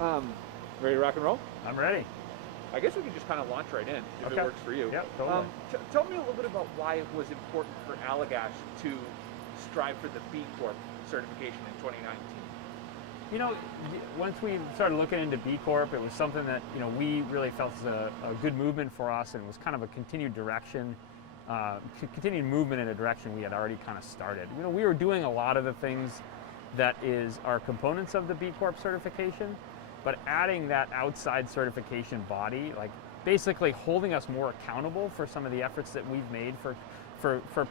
Um, Ready to rock and roll? I'm ready. I guess we can just kind of launch right in if Okay. it works for you. Yeah, totally. Tell me a little bit about why it was important for Allagash to strive for the B Corp certification in 2019. You know, once we started looking into B Corp, it was something that we really felt was a good movement for us, and was kind of a continued direction, continued movement in a direction we had already kind of started. We were doing a lot of the things that are components of the B Corp certification, but adding that outside certification body, like basically holding us more accountable for some of the efforts that we've made for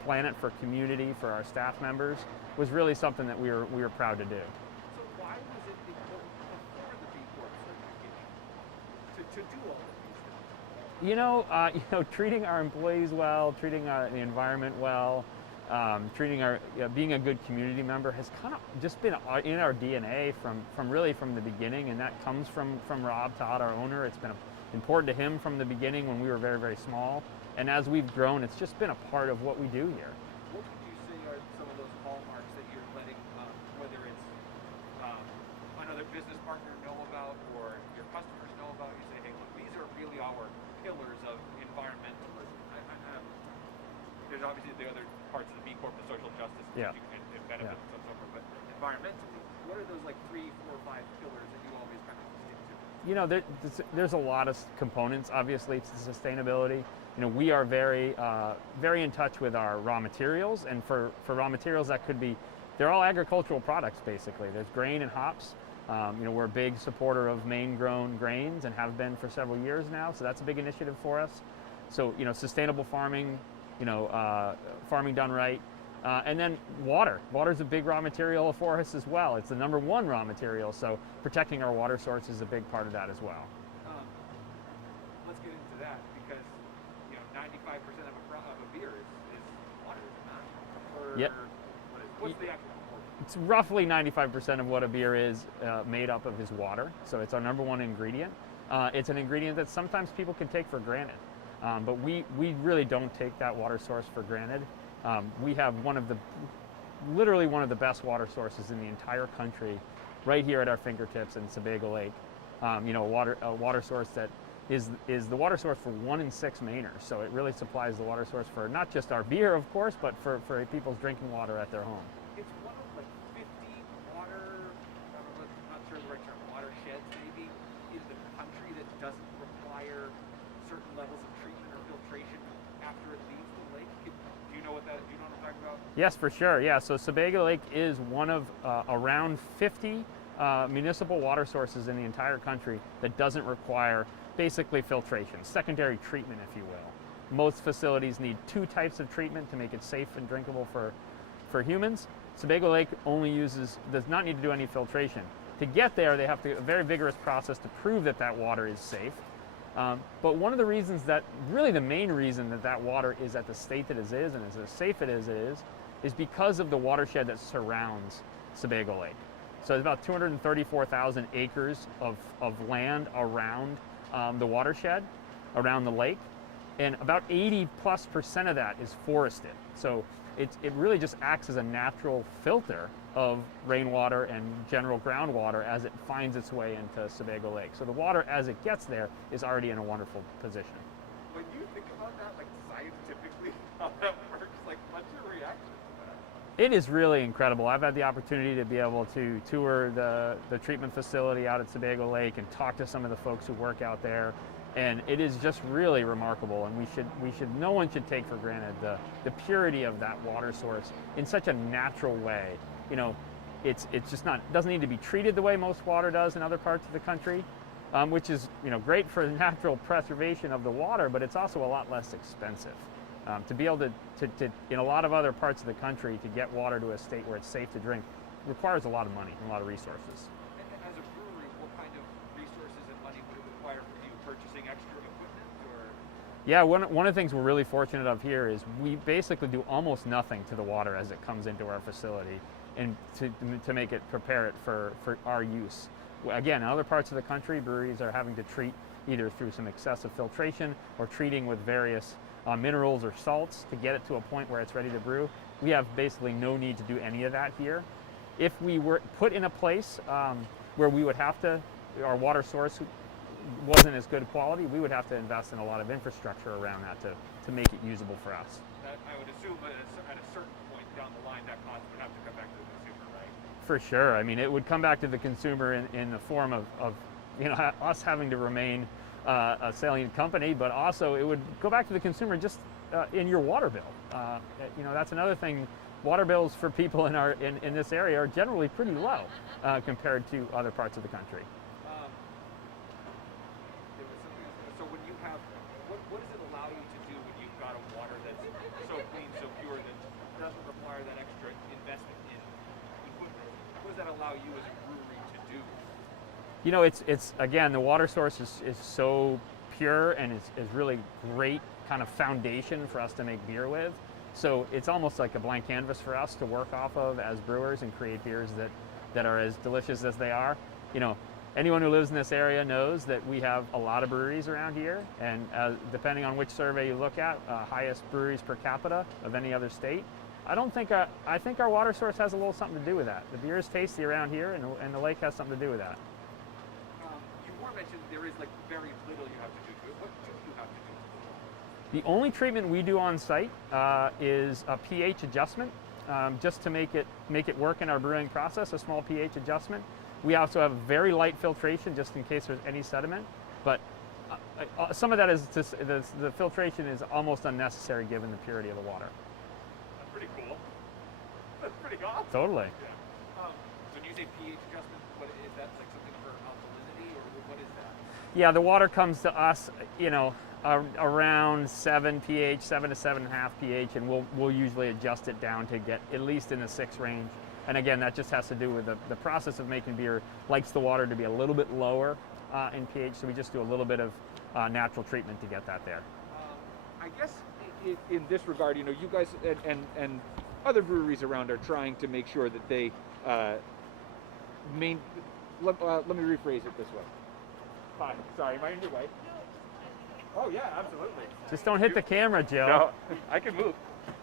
Planet, for community, for our staff members, was really something that we were proud to do. So why was it important before the B Corp certification to do all of these things? Treating our employees well, treating the environment well, being a good community member has kind of just been in our DNA from the beginning, and that comes from Rob Todd, our owner. It's been important to him from the beginning when we were very, very small, and as we've grown, it's just been a part of what we do here. What would you say are some of those hallmarks that you're letting, whether it's another business partner know about or your customers know about? You say, hey, look, these are really our pillars of environmentalism. There's obviously the other parts of the B Corp, the social justice and benefits and so forth, but environmentally, what are those like 3, 4, 5 pillars that you always kind of stick to? There's a lot of components, obviously, to sustainability. We are very in touch with our raw materials, and for raw materials they're all agricultural products basically. There's grain and hops. We're a big supporter of Maine-grown grains and have been for several years now, so that's a big initiative for us. So, sustainable farming, farming done right. And then water. Water's a big raw material for us as well. It's the #1 raw material, so protecting our water source is a big part of that as well. Let's get into that, because 95% of a beer is water, is it not? Yep. What's the actual proportion? It's roughly 95% of what a beer is made up of is water, so it's our #1 ingredient. It's an ingredient that sometimes people can take for granted. But we really don't take that water source for granted. We have literally one of the best water sources in the entire country right here at our fingertips in Sebago Lake. A water source that is the water source for 1 in 6 Mainers. So it really supplies the water source for not just our beer, of course, but for people's drinking water at their home. It's one of like 50 water, I'm not sure the right term, watersheds maybe, in the country that doesn't require certain levels of treatment or filtration after it leaves the lake. Do you know what I'm talking about? Yes, for sure. Yeah, so Sebago Lake is one of around 50 municipal water sources in the entire country that doesn't require basically filtration, secondary treatment, if you will. Most facilities need 2 types of treatment to make it safe and drinkable for humans. Sebago Lake does not need to do any filtration. To get there, they have a very vigorous process to prove that water is safe. But one of the reasons really the main reason that water is at the state that it is and is as safe as it is because of the watershed that surrounds Sebago Lake. So it's about 234,000 acres of land around the watershed, around the lake, and about 80+% of that is forested. So it really just acts as a natural filter of rainwater and general groundwater as it finds its way into Sebago Lake. So the water, as it gets there, is already in a wonderful position. When you think about that, like scientifically, how that works, like what's your reaction to that? It is really incredible. I've had the opportunity to be able to tour the treatment facility out at Sebago Lake and talk to some of the folks who work out there. And it is just really remarkable, and no one should take for granted the purity of that water source in such a natural way. It's just doesn't need to be treated the way most water does in other parts of the country, which is great for the natural preservation of the water, but it's also a lot less expensive. To be able to in a lot of other parts of the country, to get water to a state where it's safe to drink requires a lot of money and a lot of resources. And as a brewery, what kind of resources and money would it require for you? Purchasing extra equipment, or? Yeah, one of the things we're really fortunate of here is we basically do almost nothing to the water as it comes into our facility, and to prepare it for our use. Again, in other parts of the country, breweries are having to treat either through some excessive filtration or treating with various minerals or salts to get it to a point where it's ready to brew. We have basically no need to do any of that here. If we were put in a place where we would have to our water source wasn't as good quality, we would have to invest in a lot of infrastructure around that to make it usable for us. That, I would assume at a certain point down the line, that cost would have to come back to the consumer, right? For sure. I mean, it would come back to the consumer in the form of us having to remain a salient company, but also it would go back to the consumer just in your water bill. That's another thing. Water bills for people in this area are generally pretty low compared to other parts of the country. There was something else. So when you have, what does it allow you to do when you've got a water that's so clean, so pure that doesn't require that extra investment in equipment? What does that allow you as a brewery to do? It's again, the water source is so pure and is really great kind of foundation for us to make beer with. So it's almost like a blank canvas for us to work off of as brewers and create beers that are as delicious as they are. Anyone who lives in this area knows that we have a lot of breweries around here, and depending on which survey you look at, highest breweries per capita of any other state. I think our water source has a little something to do with that. The beer is tasty around here, and the lake has something to do with that. You more mentioned there is like very little you have to do to it. What do you have to do? The only treatment we do on site is a pH adjustment, just to make it work in our brewing process, a small pH adjustment. We also have very light filtration just in case there's any sediment, but some of that is just, the filtration is almost unnecessary given the purity of the water. That's pretty cool. That's pretty awesome. Totally. Yeah. When you say pH adjustment, what is that, like something for alkalinity, or what is that? Yeah, the water comes to us, around 7 pH, 7 to 7.5 pH, and we'll usually adjust it down to get at least in the 6 range. And again, that just has to do with the process of making beer. Likes the water to be a little bit lower in pH, so we just do a little bit of natural treatment to get that there. I guess in this regard, you guys and other breweries around are trying to make sure that they let me rephrase it this way. Hi, sorry, am I in your way? Oh yeah, absolutely. Just don't hit the camera, Jill. No, I can move.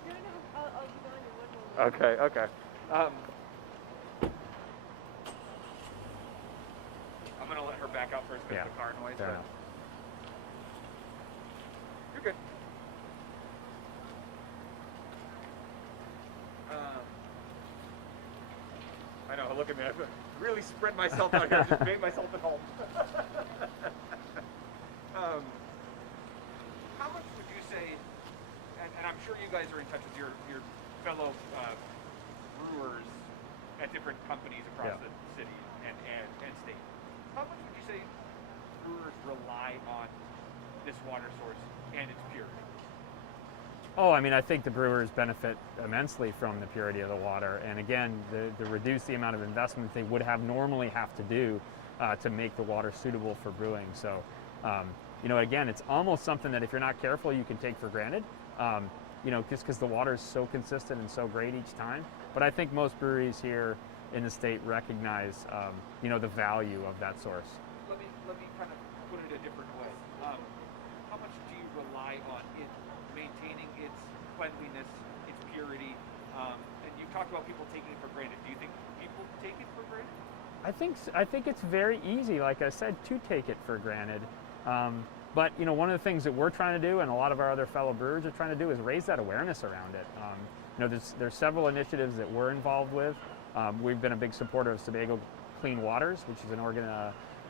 No, I'll be gone in 1 moment. Okay. I'm gonna let her back out first because of the car noise. Fair enough. You're good. I know. Look at me. I've really spread myself out here. Just made myself at home. How much would you say? And I'm sure you guys are in touch with your fellow brewers at different companies across the city and state. How much would you say brewers rely on this water source and its purity? Oh, I mean, I think the brewers benefit immensely from the purity of the water, and again, the reduce the amount of investment they would normally have to do to make the water suitable for brewing. So, again, it's almost something that if you're not careful, you can take for granted. Just because the water is so consistent and so great each time. But I think most breweries here in the state recognize, the value of that source. Let me kind of put it a different way. How much do you rely on it maintaining its cleanliness, its purity? And you talked about people taking it for granted. Do you think people take it for granted? I think it's very easy, like I said, to take it for granted. But one of the things that we're trying to do, and a lot of our other fellow brewers are trying to do, is raise that awareness around it. There's several initiatives that we're involved with. We've been a big supporter of Sebago Clean Waters, which is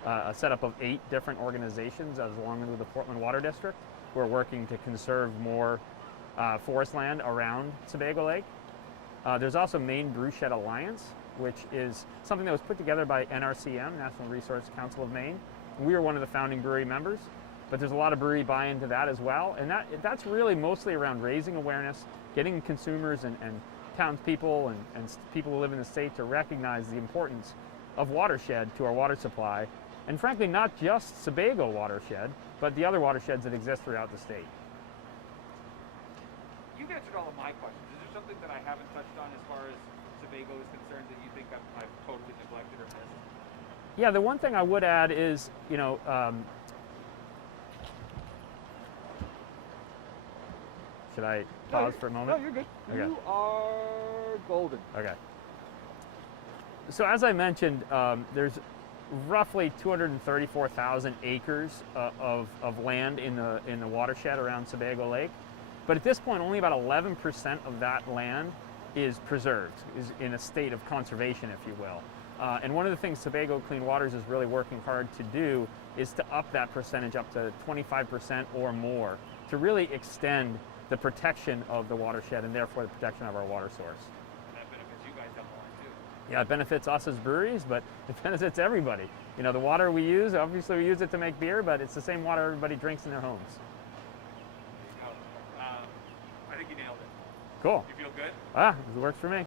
a setup of 8 different organizations, along with the Portland Water District, who are working to conserve more forest land around Sebago Lake. There's also Maine Brewshed Alliance, which is something that was put together by NRCM, National Resource Council of Maine. We are one of the founding brewery members, but there's a lot of brewery buy-in to that as well, and that's really mostly around raising awareness, getting consumers and townspeople and people who live in the state to recognize the importance of watershed to our water supply, and frankly, not just Sebago watershed, but the other watersheds that exist throughout the state. You've answered all of my questions. Is there something that I haven't touched on as far as Sebago is concerned that you think I've totally neglected or missed? Yeah, the one thing I would add is, should I pause for a moment? No, you're good. Okay. You are golden. Okay. So as I mentioned, there's roughly 234,000 acres of land in the watershed around Sebago Lake. But at this point, only about 11% of that land is preserved, is in a state of conservation, if you will. And one of the things Sebago Clean Waters is really working hard to do is to up that percentage up to 25% or more, to really extend the protection of the watershed and therefore the protection of our water source. And that benefits you guys down the line too. Yeah, it benefits us as breweries, but it benefits everybody. You know, the water we use, obviously we use it to make beer, but it's the same water everybody drinks in their homes. There you go. I think you nailed it. Cool. You feel good? Ah, it works for me.